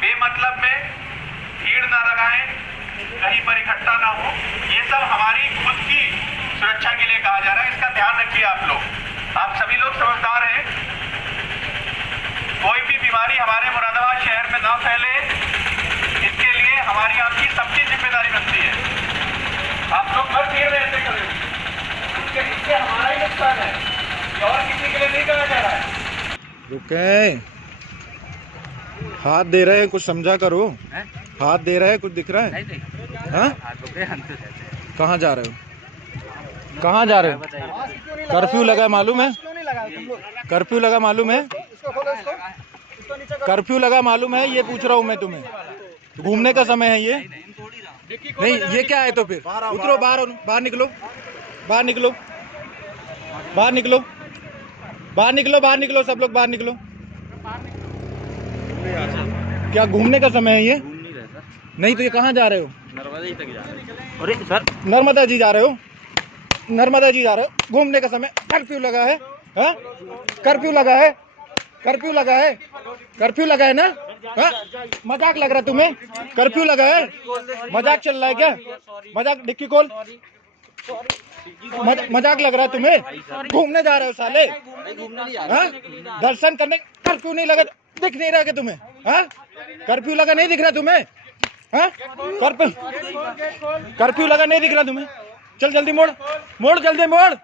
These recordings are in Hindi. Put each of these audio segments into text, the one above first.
बेमतलब में भीड़ ना लगाएं, कहीं पर इकट्ठा ना हो। ये सब हमारी खुद की सुरक्षा के लिए कहा जा रहा है, इसका ध्यान रखिए आप लोग। आप सभी लोग समझदार हैं। कोई भी बीमारी हमारे मुरादाबाद शहर में ना फैले, इसके लिए हमारी आपकी सबकी जिम्मेदारी बनती है। आप लोग हर भीड़ में ऐसे करें, इससे हमारा ही नुकसान है, ये और किसी के लिए नहीं कहा जा रहा है। रुके, हाथ दे रहे हैं, कुछ समझा करो। हाथ दे रहे हैं, कुछ दिख रहा है? हाँ? कहाँ जा रहे हो? कहाँ जा रहे हो? कर्फ्यू लगा है, मालूम है? कर्फ्यू लगा मालूम है? कर्फ्यू लगा मालूम है? ये पूछ रहा हूँ मैं तुम्हें। घूमने का समय है ये? नहीं, ये क्या है? तो फिर उतरो, बाहर बाहर निकलो, बाहर निकलो, बाहर निकलो, बाहर निकलो, बाहर निकलो, सब लोग बाहर निकलो। क्या घूमने का समय है ये? नहीं तो ये कहाँ जा रहे हो? नर्मदा जी तक जा रहे हो। अरे सर, नर्मदा जी जा रहे हो? नर्मदा जी जा रहे हो? घूमने का समय? कर्फ्यू लगा है? हाँ? कर्फ्यू लगा है? कर्फ्यू लगा है? कर्फ्यू लगा है ना? हाँ? मजाक लग रहा है तुम्हें? कर्फ्यू लगा है? मजाक चल रहा है क्या? मजाक, डिक्की खोल। मजाक लग रहा है तुम्हें? घूमने जा रहे हो साले? हाँ? दर्शन करने कर्फ्यू नहीं लगा, दिख नहीं रहा क्या तुम्हें? हाँ? कर्फ्यू लगा नहीं दिख रहा तुम्हें? हाँ? कर्फ्यू लगा नहीं दिख रहा तुम्हें? चल जल्दी मोड़, मोड़ जल्दी, मोड़,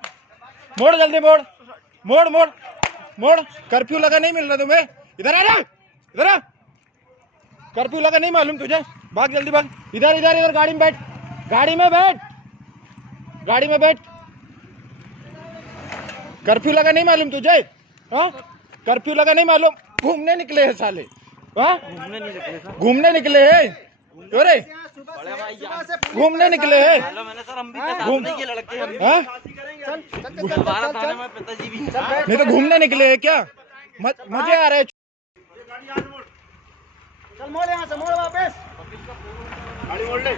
मोड़ जल्दी, मोड़, मोड़, मोड़, मोड़। कर्फ्यू लगा नहीं मिल रहा तुम्हें? इधर आ जा, इधर आ। कर्फ्यू लगा नहीं मालूम तुझे? भाग जल्दी भाग। इधर इधर इधर, गाड़ी में बैठ, गाड़ी में बैठ, गाड़ी में बैठ। कर्फ्यू लगा नहीं मालूम तुझे? हाँ? कर्फ्यू लगा नहीं मालूम? घूमने निकले हैं साले? हाँ? घूमने निकले हैं? अरे घूमने निकले हैं? नहीं तो घूमने निकले हैं क्या? मजे आ रहे हैं? चल मोड़, यहाँ से मोड़ वापस, गाड़ी मोड़ ले।